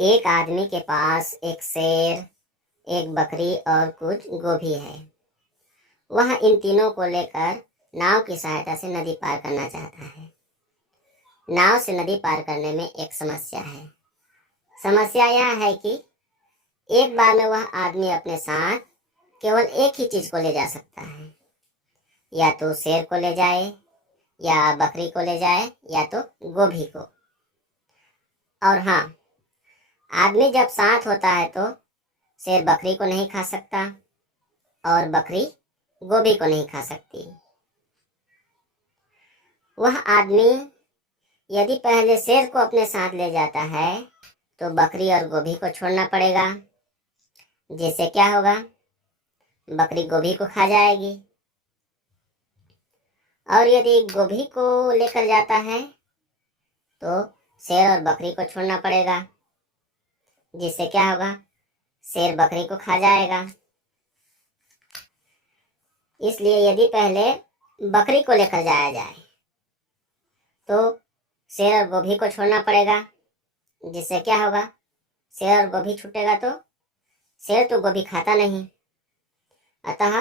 एक आदमी के पास एक शेर, एक बकरी और कुछ गोभी है। वह इन तीनों को लेकर नाव की सहायता से नदी पार करना चाहता है। नाव से नदी पार करने में एक समस्या है। समस्या यह है कि एक बार में वह आदमी अपने साथ केवल एक ही चीज को ले जा सकता है। या तो शेर को ले जाए, या बकरी को ले जाए, या तो गोभी को। और हाँ, आदमी जब साथ होता है तो शेर बकरी को नहीं खा सकता और बकरी गोभी को नहीं खा सकती। वह आदमी यदि पहले शेर को अपने साथ ले जाता है तो बकरी और गोभी को छोड़ना पड़ेगा, जिससे क्या होगा, बकरी गोभी को खा जाएगी। और यदि गोभी को लेकर जाता है तो शेर और बकरी को छोड़ना पड़ेगा, जिससे क्या होगा, शेर बकरी को खा जाएगा। इसलिए यदि पहले बकरी को लेकर जाया जाए तो शेर और गोभी को छोड़ना पड़ेगा, जिससे क्या होगा, शेर और गोभी छूटेगा तो शेर तो गोभी खाता नहीं, अतः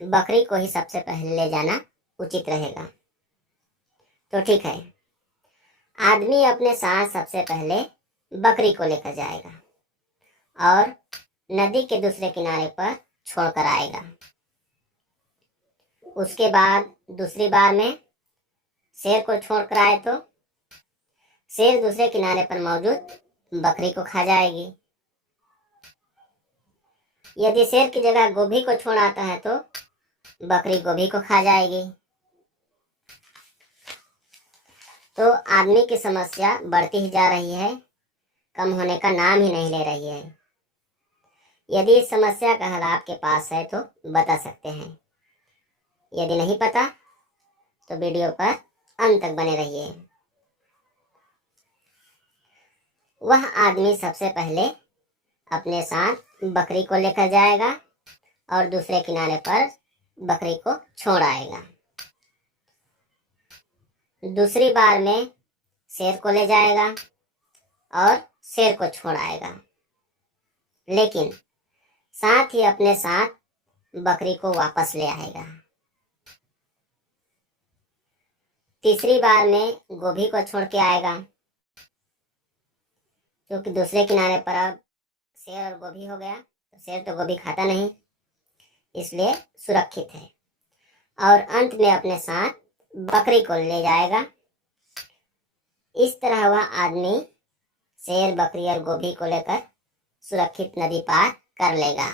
बकरी को ही सबसे पहले ले जाना उचित रहेगा। तो ठीक है, आदमी अपने साथ सबसे पहले बकरी को लेकर जाएगा और नदी के दूसरे किनारे पर छोड़कर आएगा। उसके बाद दूसरी बार में शेर को छोड़कर आए तो शेर दूसरे किनारे पर मौजूद बकरी को खा जाएगी। यदि शेर की जगह गोभी को छोड़ आता है तो बकरी गोभी को खा जाएगी। तो आदमी की समस्या बढ़ती ही जा रही है, कम होने का नाम ही नहीं ले रही है। यदि इस समस्या का हल आपके पास है तो बता सकते हैं। यदि नहीं पता तो वीडियो पर अंत तक बने रहिए। वह आदमी सबसे पहले अपने साथ बकरी को लेकर जाएगा और दूसरे किनारे पर बकरी को छोड़ आएगा। दूसरी बार में शेर को ले जाएगा और शेर को छोड़ आएगा, लेकिन साथ ही अपने साथ बकरी को वापस ले आएगा। तीसरी बार में गोभी को छोड़ के आएगा, क्योंकि दूसरे किनारे पर अब शेर और गोभी हो गया, तो शेर तो गोभी खाता नहीं, इसलिए सुरक्षित है। और अंत में अपने साथ बकरी को ले जाएगा। इस तरह वह आदमी शेर, बकरी और गोभी को लेकर सुरक्षित नदी पार कर लेगा।